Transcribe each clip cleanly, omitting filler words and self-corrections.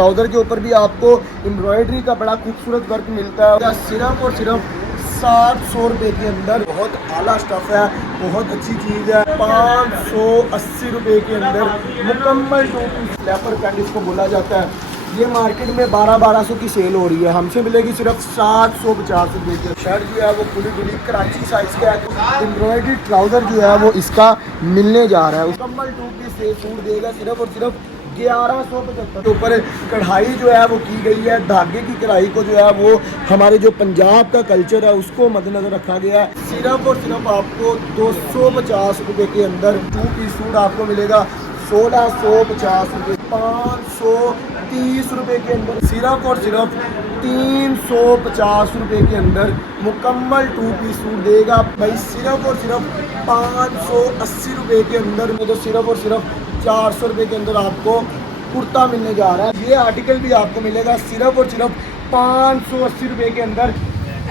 Trouser के ऊपर भी आपको एम्ब्रॉयडरी का बड़ा खूबसूरत वर्क मिलता है। सिर्फ और सिर्फ 700 रुपये के अंदर बहुत आला स्टफ़ है, बहुत अच्छी चीज़ है। 580 रुपये के अंदर मुकम्मल टू पीस स्लैपर पैंट इसको बोला जाता है। ये मार्केट में 1200 की सेल हो रही है, हमसे मिलेगी सिर्फ 750 रुपये की। शर्ट जो है वो खुली खुली कराची साइज़ का है। एम्ब्रॉयडरी ट्राउज़र जो है वो इसका मिलने जा रहा है। मुकम्मल टू पीस सेल सूट देगा सिर्फ और सिर्फ 1175 के ऊपर। कढ़ाई जो है वो की गई है, धागे की कढ़ाई को जो है वो हमारे जो पंजाब का कल्चर है उसको मद्देनजर रखा गया है। सिर्फ और सिर्फ आपको 250 रुपये के अंदर टू पीस सूट आपको मिलेगा 1650 रुपये। 530 रुपये के अंदर सिर्फ और सिर्फ 350 रुपये के अंदर मुकम्मल टू पीस सूट देगा भाई। सिर्फ और सिर्फ 580 रुपये के अंदर में तो सिर्फ और सिर्फ 400 रुपये के अंदर आपको कुर्ता मिलने जा रहा है। ये आर्टिकल भी आपको मिलेगा सिर्फ और सिर्फ 580 रुपये के अंदर।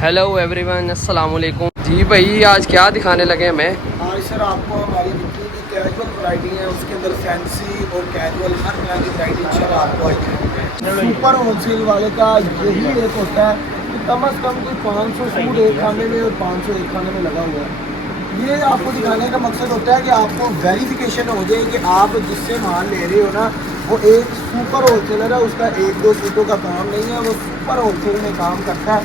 हेलो एवरीवन, अस्सलाम वालेकुम। जी भाई, आज क्या दिखाने लगे हमें? आज सर आपको हमारी जितनी भी कैजुअल वैरायटी है उसके अंदर फैंसी और कैजुअल हर तरह की वैरायटी इंशाल्लाह आपको आएगी। सुपर होलसेल वाले का यही रेट होता है कि कम से कम कोई 500 सूट एक खाने में और 500 एक खाने में लगा हुआ है। ये आपको दिखाने का मकसद होता है कि आपको वेरिफिकेशन हो जाए कि आप जिससे माल ले रहे हो ना वो एक सुपर होलसेलर है, उसका एक दो सूटों का काम नहीं है, वो सुपर होलसेल में काम करता है।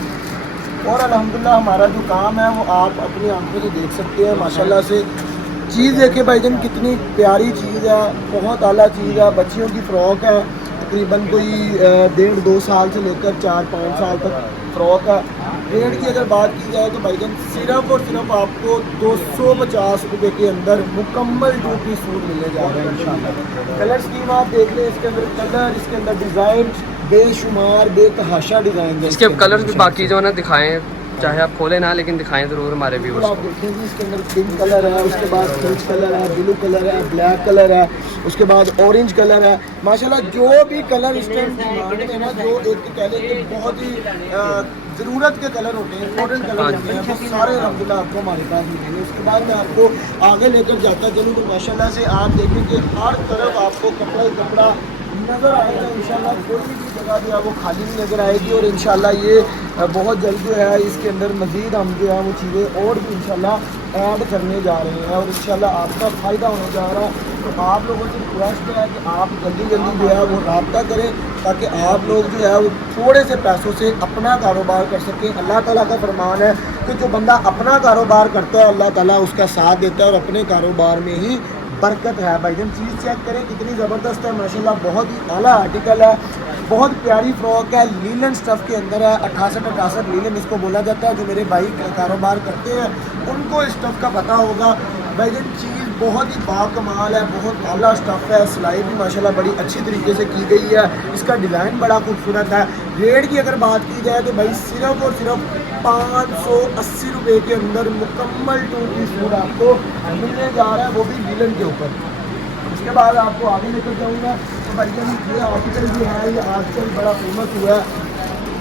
और अल्हम्दुलिल्लाह हमारा जो काम है वो आप अपनी आंखों से देख सकते हैं। माशाल्लाह से चीज़ देखे भाईजान, कितनी प्यारी चीज़ है, बहुत आला चीज़ है। बच्चियों की फ़्रॉक है, तकरीबन कोई 1.5-2 साल से लेकर 4-5 साल तक फ़्रॉक है। रेट की अगर बात की जाए तो भाईजान सिर्फ और सिर्फ आपको 250 रुपये के अंदर मुकम्मल टू पीस सूट मिलने जा रहे हैं इंशाल्लाह। कलर स्कीम आप देख लें, इसके अंदर कलर, इसके अंदर डिज़ाइन बेशुमार बेतहाशा डिज़ाइन है। इसके कलर भी बाकी जो है ना दिखाएं, चाहे आप खोले ना लेकिन दिखाएं ज़रूर हमारे व्यूअर्स आप देखेंगे इसके अंदर पिंक कलर है, उसके बाद पीच कलर है, ब्लू कलर है, ब्लैक कलर है, उसके बाद ऑरेंज कलर है। माशाल्लाह जो भी कलर इस टाइम डिमांड में ना, जो एक कह लें कि बहुत ही ज़रूरत के कलर होते हैं, इम्पोर्टेंट कलर होते हैं, वो सारे अल्हम्दुलिल्लाह आपको हमारे पास मिलेंगे। उसके बाद मैं आपको आगे लेकर जाता चलूँ तो माशाल्लाह से आप देखें कि हर तरफ आपको कपड़ा ही कपड़ा नज़र आएगा इंशाल्लाह। कोई भी जगह जो है वो खाली नहीं नज़र आएगी। और इंशाल्लाह ये बहुत जल्द जो है इसके अंदर मज़ीद हम जो है वो चीज़ें और भी इंशाल्लाह ऐड करने जा रहे हैं और इंशाल्लाह आपका फ़ायदा होने जा रहा है। तो आप लोगों से रिक्वेस्ट है कि आप जल्दी जल्दी जो है वो रब्ता करें ताकि आप लोग जो है वो थोड़े से पैसों से अपना कारोबार कर सकें। अल्लाह ताला का फरमान है कि जो बंदा अपना कारोबार करता है अल्लाह ताला उसका साथ देता है और अपने कारोबार में ही बरकत है। भाईजान चीज़ चेक करें कितनी ज़बरदस्त है, माशाल्लाह बहुत ही आला आर्टिकल है, बहुत प्यारी फ्रॉक है, लीलन स्टफ़ के अंदर है। 68 लीलन इसको बोला जाता है। जो मेरे भाई कारोबार करते हैं उनको इस स्टफ़ का पता होगा। भाईजान चीज़ बहुत ही बाकमाल है, बहुत आला स्टफ़ है, सिलाई भी माशाल्लाह बड़ी अच्छी तरीके से की गई है, इसका डिज़ाइन बड़ा खूबसूरत है। रेट की अगर बात की जाए तो भाई सिर्फ और सिर्फ 580 रुपये के अंदर मुकम्मल टू पीस सूट आपको मिलने जा रहा है, वो भी लीलन के ऊपर। उसके बाद आपको आगे लेकर जाऊँगा तो भाईजान ये आर्टिकल भी है, ये आजकल बड़ा फेमस हुआ है।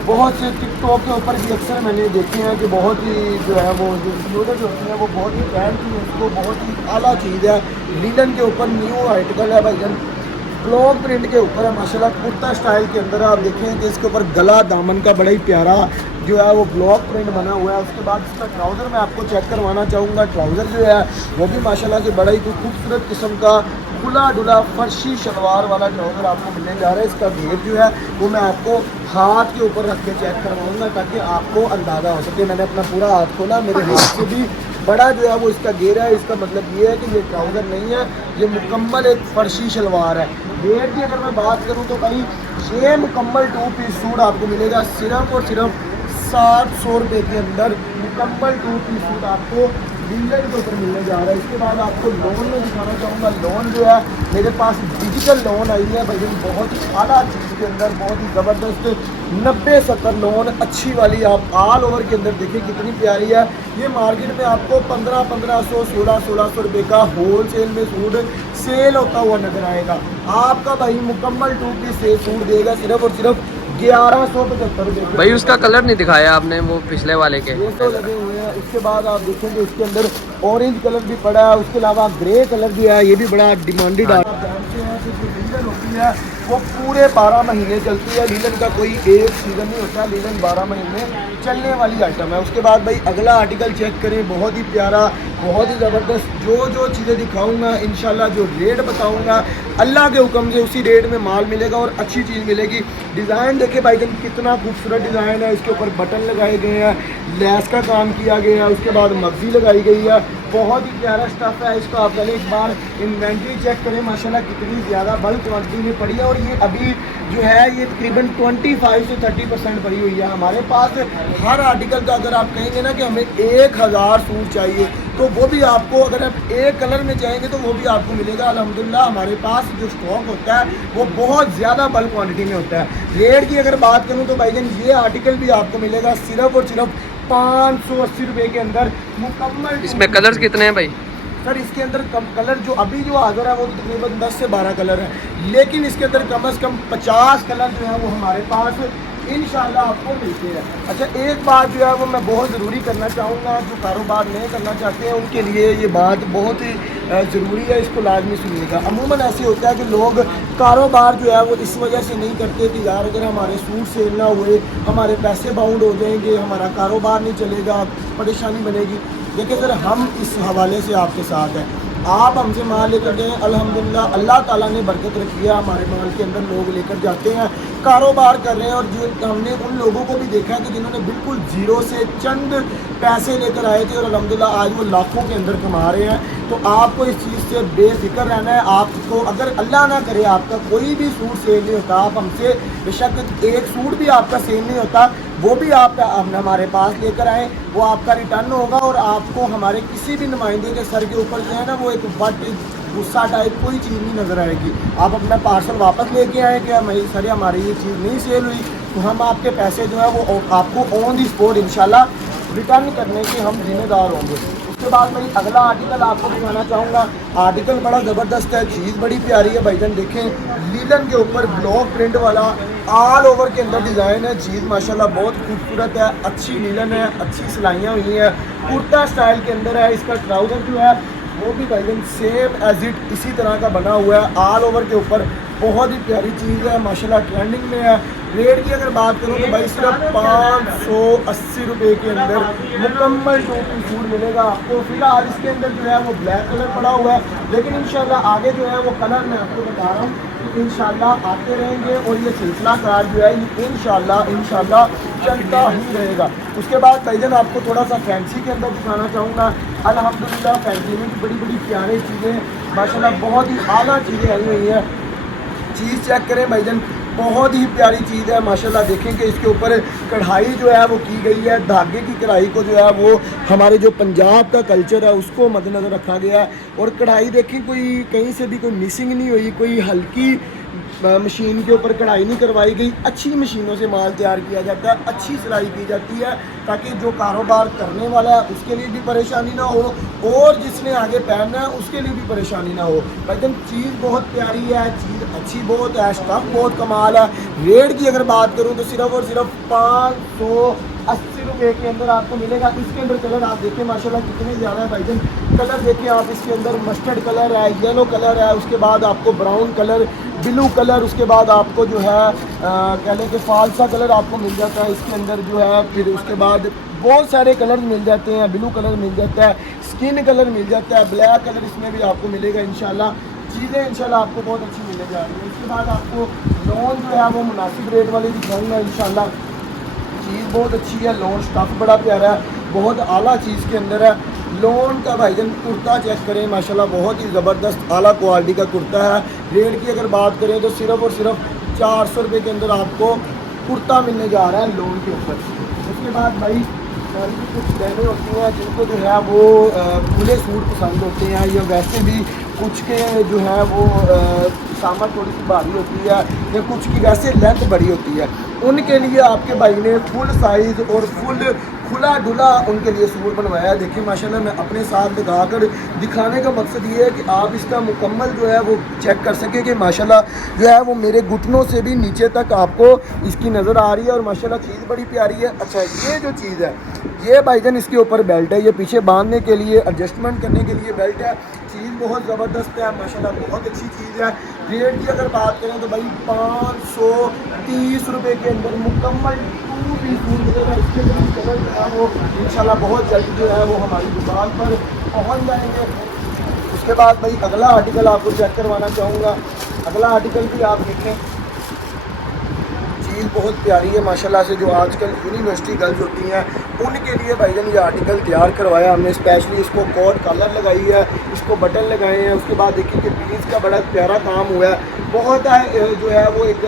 बहुत से टिकटॉक के ऊपर भी अक्सर मैंने देखे हैं कि बहुत ही जो है वो जो वीडियो जो होती है वो बहुत ही ट्रेंड की है, उसको बहुत ही आला चीज़ है। लीलन के ऊपर न्यू आर्टिकल है भाईजान, ब्लॉक प्रिंट के ऊपर है माशाल्लाह, कुर्ता स्टाइल के अंदर आप देखें कि इसके ऊपर गला दामन का बड़ा ही प्यारा जो है वो ब्लॉक प्रिंट बना हुआ है। उसके बाद इसका ट्राउज़र मैं आपको चेक करवाना चाहूँगा। ट्राउज़र जो है वो भी माशाल्लाह से बड़ा ही खूबसूरत किस्म का खुला डुला फर्शी शलवार वाला ट्राउज़र आपको मिलने जा रहा है। इसका घेर जो है वो मैं आपको हाथ के ऊपर रख के चेक करवाऊँगा ताकि आपको अंदाज़ा हो सके। मैंने अपना पूरा हाथ खोला, मेरे हाथ से भी बड़ा जो है वो इसका घेर है। इसका मतलब ये है कि ये ट्राउज़र नहीं है, ये मुकम्मल एक फर्शी शलवार है। रेट की अगर मैं बात करूँ तो भाई ये मुकम्मल टू पीस सूट आपको मिलेगा सिर्फ और सिर्फ 700 रुपये के अंदर मुकम्मल टू पीस सूट आपको लीलन के ऊपर मिलने जा रहा है। इसके बाद आपको लोन में दिखाना चाहूँगा। लोन जो है मेरे पास डिजिटल लोन आई है भाई, बहुत ही आला चीज़ के अंदर, बहुत ही ज़बरदस्त 90-70 लोन अच्छी वाली आप ऑल ओवर के अंदर देखिए कितनी प्यारी है। ये मार्केट में आपको 1500 1600 रुपये का होल सेल में सूट सेल होता हुआ नजर आएगा। आपका भाई मुकम्मल टू पीस से सूट देगा सिर्फ और सिर्फ 1175 रुपये। भाई उसका कलर नहीं दिखाया आपने, वो पिछले वाले के ये तो लगे हुए हैं। इसके बाद आप देखेंगे इसके अंदर ऑरेंज कलर भी पड़ा है, उसके अलावा ग्रे कलर भी है, ये भी बड़ा डिमांडेड है। आप जानते हैं कि जो डीलर होती चलती है वो पूरे 12 महीने चलती है। लीलन का कोई एक सीज़न नहीं होता, लीलन 12 महीने चलने वाली आइटम है। उसके बाद भाई अगला आर्टिकल चेक करें, बहुत ही प्यारा, बहुत ही ज़बरदस्त। जो चीज़ें दिखाऊंगा इंशाल्लाह, जो रेट बताऊंगा अल्लाह के हुक्म से उसी रेट में माल मिलेगा और अच्छी चीज़ मिलेगी। डिज़ाइन देखे भाईजान कितना खूबसूरत डिज़ाइन है, इसके ऊपर बटन लगाए गए हैं, लेस का काम किया गया है, उसके बाद मगजी लगाई गई है, बहुत ही प्यारा स्टफ़ है। इसको आप पहले एक बार इन्वेंट्री चेक करें माशाल्लाह कितनी ज़्यादा बल्क क्वांटिटी में पड़ी है और ये अभी जो है ये तकरीबन 25 से 30% पड़ी हुई है हमारे पास। हर आर्टिकल का अगर आप कहेंगे ना कि हमें 1000 सूट चाहिए तो वो भी आपको, अगर आप एक कलर में चाहेंगे तो वो भी आपको मिलेगा। अल्हम्दुलिल्लाह हमारे पास जो स्टॉक होता है वो बहुत ज़्यादा बल्क क्वांटिटी में होता है। रेट की अगर बात करूँ तो भाईजान ये आर्टिकल भी आपको मिलेगा सिर्फ और सिर्फ 580 रुपये के अंदर मुकम्मल। इसमें कलर्स कितने हैं भाई? सर इसके अंदर कम कलर जो अभी जो हाजिर है वो तकरीबन 10 से 12 कलर है, लेकिन इसके अंदर कम से कम 50 कलर जो है वो हमारे पास इंशाल्लाह आपको मिलते हैं। अच्छा एक बात जो है वो मैं बहुत ज़रूरी करना चाहूँगा, जो कारोबार नहीं करना चाहते हैं उनके लिए ये बात बहुत ही ज़रूरी है, इसको लाजमी सुनिएगा। अमूमन ऐसे होता है कि लोग कारोबार जो है वो इस वजह से नहीं करते कि यार अगर हमारे सूट सेल ना हुए हमारे पैसे बाउंड हो जाएंगे, हमारा कारोबार नहीं चलेगा, परेशानी बनेगी। देखिए सर हम इस हवाले से आपके साथ हैं, आप हमसे माल लेकर जाएँ, अल्हम्दुलिल्लाह अल्लाह ताला ने बरकत रखी है, हमारे माल के अंदर लोग लेकर जाते हैं, कारोबार कर रहे हैं। और जो हमने उन लोगों को भी देखा है कि जिन्होंने बिल्कुल ज़ीरो से चंद पैसे लेकर आए थे और अल्हम्दुलिल्लाह आज वो लाखों के अंदर कमा रहे हैं। तो आपको इस चीज़ से बेफिक्र रहना है। आपको अगर अल्लाह ना करे आपका कोई भी सूट सेल नहीं होता, आप हमसे बेशक एक सूट भी आपका सेल नहीं होता, वो भी आप हमारे पास लेकर आएँ, वो आपका रिटर्न होगा और आपको हमारे किसी भी नुमाइंदे के सर के ऊपर जो है ना वो एक बट गुस्सा टाइप कोई चीज़ नहीं नज़र आएगी। आप अपना पार्सल वापस लेके आएँ कि हमारी सर हमारी ये चीज़ नहीं सेल हुई, तो हम आपके पैसे जो है वो आपको ऑन दी स्पॉट इंशाल्लाह रिटर्न करने के हम जिम्मेदार होंगे। उसके बाद मैं अगला आर्टिकल आपको दिखाना चाहूँगा। आर्टिकल बड़ा ज़बरदस्त है, चीज़ बड़ी प्यारी है भाईजान। देखें लीलन के ऊपर ब्लॉक प्रिंट वाला ऑल ओवर के अंदर डिज़ाइन है, चीज़ माशाल्लाह बहुत खूबसूरत है, अच्छी लीलन है, अच्छी सिलाइयाँ हुई हैं, कुर्ता स्टाइल के अंदर है। इसका ट्राउज़र जो है वो भी भाईजान सेम एज इट इसी तरह का बना हुआ है, ऑल ओवर के ऊपर बहुत ही प्यारी चीज़ है माशाल्लाह, ट्रेंडिंग में है। रेट की अगर बात करूँ तो भाई सिर्फ 580 रुपये के अंदर मुकम्मल टोपी सूट मिलेगा आपको। फिलहाल इसके अंदर जो है वो ब्लैक कलर पड़ा हुआ है, लेकिन इंशाल्लाह आगे जो है वो कलर मैं आपको बता रहा हूँ इंशाल्लाह आते रहेंगे और ये सिलसिला कार जो है ये इंशाल्लाह चलता ही रहेगा। उसके बाद भाईजान आपको थोड़ा सा फैंसी के अंदर दिखाना चाहूँगा। अल्हम्दुलिल्लाह फैंसी में भी बड़ी बड़ी प्यारी चीज़ें माशाल्लाह बहुत ही आला चीज़ें आई हुई हैं। चीज़ चेक करें भाईजान, बहुत ही प्यारी चीज़ है माशाल्लाह। देखें कि इसके ऊपर कढ़ाई जो है वो की गई है, धागे की कढ़ाई को जो है वो हमारे जो पंजाब का कल्चर है उसको मद्देनज़र रखा गया है। और कढ़ाई देखें कोई कहीं से भी कोई मिसिंग नहीं हुई, कोई हल्की मशीन के ऊपर कढ़ाई नहीं करवाई गई, अच्छी मशीनों से माल तैयार किया जाता है, अच्छी सिलाई की जाती है ताकि जो कारोबार करने वाला है उसके लिए भी परेशानी ना हो और जिसने आगे पहनना है उसके लिए भी परेशानी ना हो। भाईजान चीज़ बहुत प्यारी है, चीज़ अच्छी बहुत है, स्टफ बहुत कमाल है। रेट की अगर बात करूँ तो सिर्फ और सिर्फ 580 रुपये के अंदर आपको मिलेगा। इसके अंदर कलर आप देखें माशाल्लाह कितने ज़्यादा है भाईजान। कलर देखिए आप, इसके अंदर मस्टर्ड कलर है, येलो कलर है, उसके बाद आपको ब्राउन कलर, ब्लू कलर, उसके बाद आपको जो है कह लें कि फालसा कलर आपको मिल जाता है इसके अंदर जो है। फिर उसके बाद बहुत सारे कलर मिल जाते हैं, ब्लू कलर मिल जाता है, स्किन कलर मिल जाता है, ब्लैक कलर इसमें भी आपको मिलेगा इंशाल्लाह। चीज़ें इंशाल्लाह आपको बहुत अच्छी मिलने जा रही है। उसके बाद आपको लोन जो है वो मुनासिब रेट वाले दिखाऊंगा इंशाल्लाह। चीज़ बहुत अच्छी है, लोन स्टफ़ बड़ा प्यारा है, बहुत आला चीज़ के अंदर है। लोन का भाईजान कुर्ता चेक करें माशाल्लाह बहुत ही ज़बरदस्त आला क्वालिटी का कुर्ता है। रेट की अगर बात करें तो सिर्फ और सिर्फ 400 रुपये के अंदर आपको कुर्ता मिलने जा रहा है लोन के ऊपर। उसके बाद भाई कुछ बहनें होती हैं जिनको जो है वो खुले सूट पसंद होते हैं, या वैसे भी कुछ के जो है वो सामर थोड़ी सी भारी होती है या कुछ की वैसे लेंथ बड़ी होती है, उनके लिए आपके भाई ने फुल साइज़ और फुल खुला डुला उनके लिए सूट बनवाया है। देखिए माशाल्लाह मैं अपने साथ लगाकर दिखाने का मकसद ये है कि आप इसका मुकम्मल जो है वो चेक कर सकें कि माशाल्लाह जो है वो मेरे घुटनों से भी नीचे तक आपको इसकी नज़र आ रही है और माशाल्लाह चीज़ बड़ी प्यारी है। अच्छा ये जो चीज़ है ये भाईजान इसके ऊपर बेल्ट है, ये पीछे बांधने के लिए एडजस्टमेंट करने के लिए बेल्ट है। चीज़ बहुत ज़बरदस्त है माशाल्लाह, बहुत अच्छी चीज़ है। रेट की अगर बात करें तो भाई 530 रुपये के अंदर मुकम्मल 2 पीस सूट मिलेगा। इसके लिए कलर जो है वो इंशाल्लाह बहुत जल्द जो है वो हमारी दुकान पर पहुंच जाएंगे। उसके बाद भाई अगला आर्टिकल आपको चेक करवाना चाहूँगा। अगला आर्टिकल भी आप देखें, चीज़ बहुत प्यारी है माशाल्लाह से। जो आजकल यूनिवर्सिटी गर्ल्स होती हैं उनके लिए भाईजान ये आर्टिकल तैयार करवाया हमने स्पेशली। इसको कॉर्ड कलर लगाई है, इसको बटन लगाए हैं। उसके बाद देखिए कि बीच का बड़ा प्यारा काम हुआ है। बहुत जो है वो एक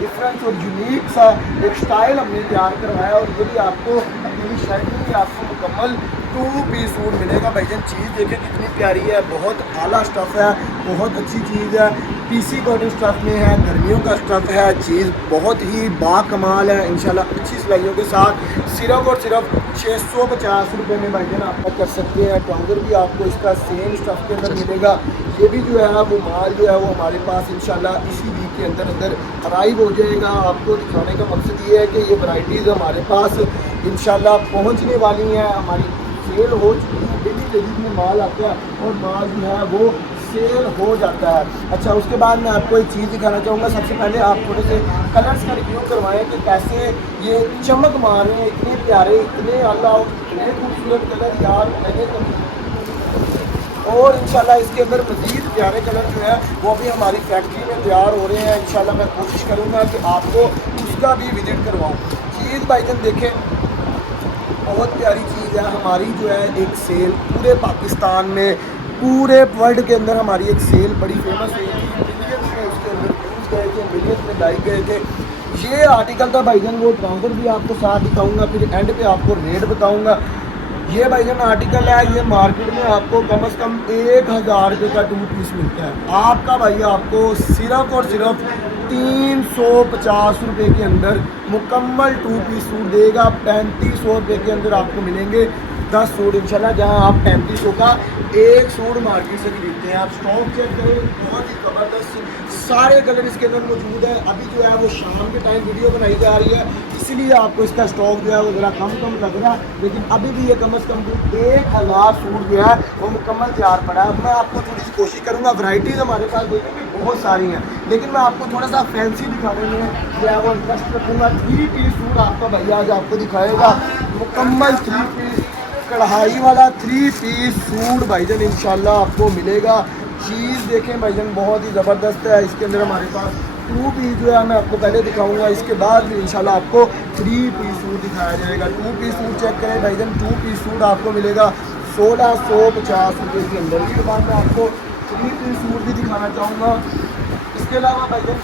डिफरेंट और यूनिक सा एक स्टाइल हमने तैयार करवाया। और ये भी आपको अपनी शर्ट में भी आपको मुकम्मल 2 पीस सूट मिलेगा भाईजान। चीज़ देखिए कितनी प्यारी है, बहुत आला स्टफ़ है, बहुत अच्छी चीज़ है। पीसी कॉटन स्टफ़ में है, गर्मियों का स्टफ़ है। चीज़ बहुत ही बाकमाल है इंशाल्लाह, अच्छी सिलाइयों के साथ। सिर्फ और सिर्फ 650 रुपये में भाईजान आप कर सकते हैं। ट्राउज़र भी आपको इसका सेम स्टफ़ के अंदर मिलेगा। ये भी जो है वो माल जो है वो हमारे पास इंशाल्लाह इसी वीक के अंदर अंदर अराइव हो जाएगा। आपको दिखाने का मकसद ये है कि ये वैराइटीज़ हमारे पास इंशाल्लाह पहुँचने वाली हैं। हमारी सेल हो चुकी है, डेली बेसिस में माल आता है और माल जो है वो सेल हो जाता है। अच्छा, उसके बाद मैं आपको एक चीज़ दिखाना चाहूँगा। सबसे पहले आप थोड़े से कलर्स का रिव्यू करवाएं कि कैसे ये चमक मार रहे हैं, इतने प्यारे, इतने आला, इतने खूबसूरत कलर यार मैंने तो। और इंशाल्लाह इसके अंदर मज़ीद प्यारे कलर जो है वो भी हमारी फैक्ट्री में तैयार हो रहे हैं। इंशाल्लाह मैं कोशिश करूँगा कि आपको उसका भी विजिट करवाऊँ। चीज़ भाईजान देखें, बहुत प्यारी चीज़ है हमारी जो है एक सेल पूरे पाकिस्तान में, पूरे वर्ल्ड के अंदर हमारी एक सेल बड़ी फेमस हुई थी। मिलियंस में उसके अंदर व्यूज़ गए थे, मिलियंस में लाइक गए थे। ये आर्टिकल था भाईजान। वो ट्राउज़र भी आपको साथ दिखाऊंगा, फिर एंड पे आपको रेट बताऊंगा। ये भाईजान आर्टिकल है, ये मार्केट में आपको कम से कम 1000 रुपये का 2 पीस मिलता है। आपका भाई आपको सिर्फ और सिर्फ 350 रुपये के अंदर मुकम्मल 2 पीस सूट देगा। 3500 रुपये के अंदर आपको मिलेंगे 10 सूट इंशाल्लाह। जहां आप 3500 का एक सूट मार्केट से खरीदते हैं। आप स्टॉक चेक करें, बहुत ही ज़बरदस्त सारे कलर इसके अंदर मौजूद है। अभी जो है वो शाम के टाइम वीडियो बनाई जा रही है, इसीलिए आपको इसका स्टॉक जो है वो ज़रा कम लग रहा है। लेकिन अभी भी ये कम से कम 1000 सूट जो है वो मुकम्मल तैयार पड़ा है। मैं आपको थोड़ी सी कोशिश करूँगा, वैराइटीज़ हमारे पास देखेंगे बहुत सारी हैं, लेकिन मैं आपको थोड़ा सा फैंसी दिखाने में जो है वो इंटरेस्ट रखूँगा। 3 पीस सूट आपका भैया आज आपको दिखाएगा, मुकम्मल 3 पीस कढ़ाई वाला 3 पीस सूट भाईजान इंशाल्लाह आपको मिलेगा। चीज़ देखें भाईजान बहुत ही ज़बरदस्त है। इसके अंदर हमारे पास 2 पीस जो है मैं आपको पहले दिखाऊंगा, इसके बाद भी इंशाल्लाह आपको 3 पीस सूट दिखाया जाएगा। 2 पीस सूट चेक करें भाईजान, 2 पीस सूट आपको मिलेगा 1650 रुपये के अंदर। इसके बाद मैं आपको 3 पीस सूट भी दिखाना चाहूँगा। इसके अलावा भाईजान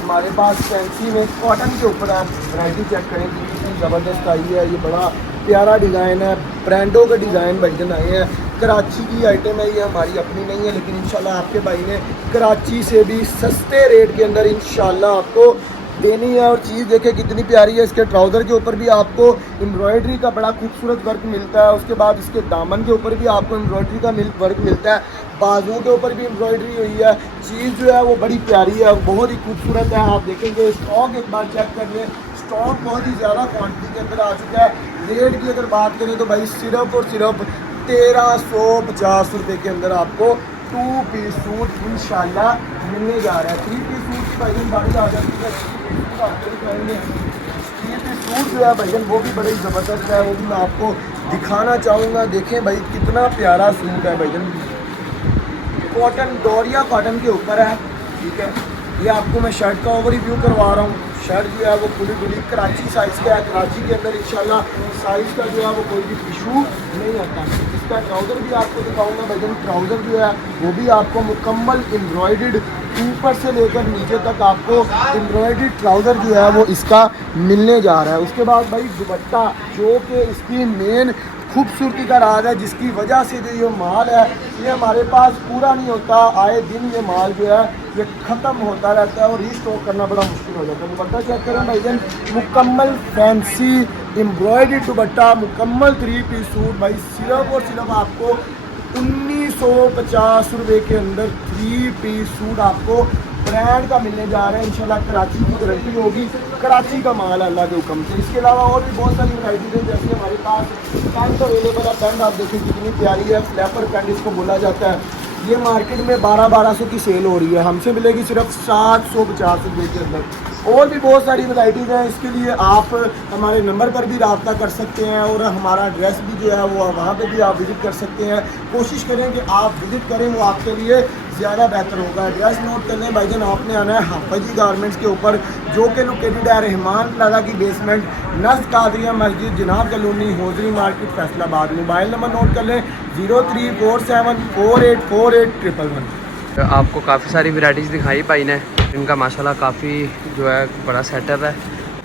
हमारे पास फैंसी में कॉटन के ऊपर आप वैरायटी चेक करें, कितनी ज़बरदस्त आई है। ये बड़ा प्यारा डिज़ाइन है, ब्रांडों के डिज़ाइन भाईजान आए हैं। कराची की आइटम है, ये हमारी अपनी नहीं है, लेकिन इंशाल्लाह आपके भाई ने कराची से भी सस्ते रेट के अंदर इंशाल्लाह आपको देनी है। और चीज़ देखें कितनी प्यारी है। इसके ट्राउज़र के ऊपर भी आपको एम्ब्रॉयडरी का बड़ा खूबसूरत वर्क मिलता है। उसके बाद इसके दामन के ऊपर भी आपको एम्ब्रॉयडरी का वर्क मिलता है, बाजुओं के ऊपर भी एम्ब्रॉयडरी हुई है। चीज़ जो है वो बड़ी प्यारी है, बहुत ही खूबसूरत है। आप देखेंगे स्टॉक एक बार चेक कर लें, स्टॉक बहुत ही ज़्यादा क्वान्टिटी के अंदर आ चुका है। रेट की अगर बात करें तो भाई सिर्फ और सिर्फ 1350 रुपये के अंदर आपको 2 पीस सूट इंशाल्लाह मिलने जा रहा है। 3 पीस सूट की भाईजान बारी आ जाती है। 3 पीस सूट जो है भाईजान वो भी बड़ी ज़बरदस्त है, वो भी मैं आपको दिखाना चाहूँगा। देखें भाई कितना प्यारा सूट है भाईजान, कॉटन डोरिया कॉटन के ऊपर है, ठीक है। ये आपको मैं शर्ट का ओवरव्यू करवा रहा हूँ। शर्ट जो है वो खुली कराची साइज़ का है। कराची के अंदर इंशाल्लाह साइज़ का जो है वो कोई भी इशू नहीं आता। इसका ट्राउज़र भी आपको दिखाऊंगा भाईजान। ट्राउज़र जो है वो भी आपको मुकम्मल एम्ब्रॉयडर्ड ऊपर से लेकर नीचे तक आपको एम्ब्रॉयडर्ड ट्राउज़र जो है वो इसका मिलने जा रहा है। उसके बाद भाई दुपट्टा जो कि इसकी मेन खूबसूरती का राज है, जिसकी वजह से जो ये माल है ये हमारे पास पूरा नहीं होता। आए दिन ये माल जो है ये ख़त्म होता रहता है और रीस्टॉक करना बड़ा मुश्किल हो जाता है। दुपट्टा चेक करें भाईजान, मुकम्मल फैंसी एम्ब्रॉयडर्ड दुपट्टा, मुकम्मल 3 पीस सूट भाई सिर्फ और सिर्फ आपको 1950 रुपये के अंदर 3 पीस सूट आपको ब्रांड का मिलने जा रहा है। इंशाल्लाह कराची की गारंटी होगी, कराची का माल है अल्लाह के हुक्म से। इसके अलावा और भी बहुत सारी वैराइटीज़ हैं, जैसे हमारे पास पैंट अवेलेबल है। पैंट आप देखिए कितनी प्यारी है, फ्लैपर पैंट इसको बोला जाता है। ये मार्केट में 1200 की सेल हो रही है, हमसे मिलेगी सिर्फ 750 रुपये के अंदर। और भी बहुत सारी वैराइटीज़ हैं, इसके लिए आप हमारे नंबर पर भी रब्ता कर सकते हैं और हमारा एड्रेस भी जो है वो वहाँ पे भी आप विज़िट कर सकते हैं। कोशिश करें कि आप विज़िट करें, वो आपके लिए ज़्यादा बेहतर होगा। एड्रेस नोट कर लें भाईजान, आपने आना है हाफजी गारमेंट्स के ऊपर, जो कि लोकेटेड है रहमान प्लाजा की बेसमेंट, नज़ कादरिया मस्जिद, जनाब colony, hosiery market, Faisalabad. Mobile number note कर लें 0347484811। आपको काफ़ी सारी वैराइटीज़ दिखाई भाई ने, इनका माशाल्लाह काफ़ी जो है बड़ा सेटअप है,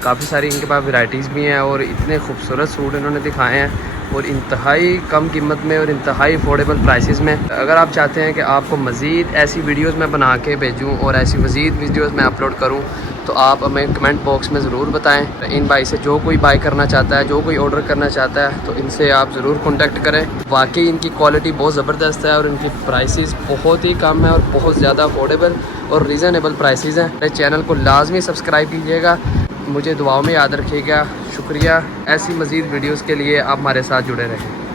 काफ़ी सारी इनके पास वैराइटीज़ भी हैं और इतने खूबसूरत सूट इन्होंने दिखाए हैं और इंतहाई कम कीमत में और इंतहाई अफोर्डेबल प्राइसेस में। अगर आप चाहते हैं कि आपको मज़ीद ऐसी वीडियोस मैं बना के भेजूं और ऐसी मज़ीद वीडियोस मैं अपलोड करूं, तो आप हमें कमेंट बॉक्स में ज़रूर बताएं। इन भाई से जो कोई बाय करना चाहता है, जो कोई ऑर्डर करना चाहता है, तो इनसे आप ज़रूर कॉन्टेक्ट करें। वाकई इनकी क्वालिटी बहुत ज़बरदस्त है और इनकी प्राइसेस बहुत ही कम है और बहुत ज़्यादा अफोर्डेबल और रीज़नेबल प्राइसेस हैं। मेरे चैनल को लाजमी सब्सक्राइब कीजिएगा, मुझे दुआओं में याद रखिएगा। शुक्रिया। ऐसी मज़ीद वीडियोस के लिए आप हमारे साथ जुड़े रहें।